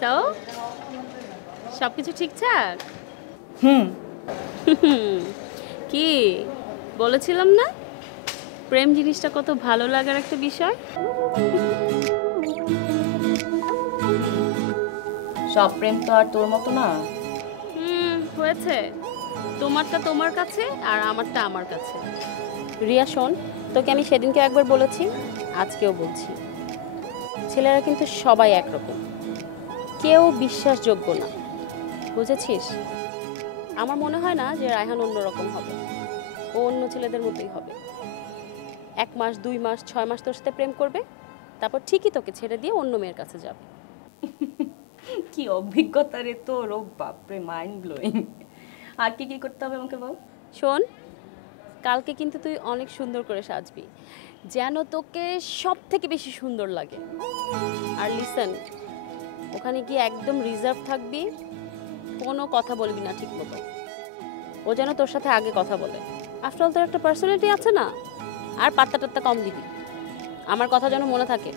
So সব কিছু ঠিকঠাক? হুম। কি বলেছিলাম না, প্রেম জিনিসটা কত ভালো লাগার একটা বিষয়। সব প্রেম তো আর তোর মতো না। হয়েছে, তোমারটা তোমার কাছে আর আমারটা আমার কাছে। রিয়া শোন, তোকে আমি সেদিনকে একবার বলেছি, আজকেও বলছি, ছেলেরা কিন্তু সবাই একরকম, কেউ বিশ্বাসযোগ্য না, বুঝেছিস? আমার মনে হয় না যে রায়হান অন্যরকম হবে, ও অন্য ছেলেদের মতোই হবে। 1 মাস 2 মাস 6 মাস তোর সাথে প্রেম করবে, তারপর ঠিকই তোকে ছেড়ে দিয়ে অন্য মেয়ের কাছে যাবে। কি অভিজ্ঞতা রে তোর, ও বাপরে, মাইন্ড ব্লোয়িং। আর কি কি করতে হবে আমাকে বল। শোন, কালকে কিন্তু তুই অনেক সুন্দর করে সাজবি, যেন তোকে সব থেকে বেশি সুন্দর লাগে। আর লিসেন, ওখানে গিয়ে একদম রিজার্ভ থাকবি, কোনো কথা বলবি না ঠিক মতো। ও যেন তোর সাথে আগে কথা বলে। আফটার অল তোর একটা পার্সোনালিটি আছে না, আর পাত্তা টাত্তা কম দিবি। আমার কথা যেন মনে থাকে।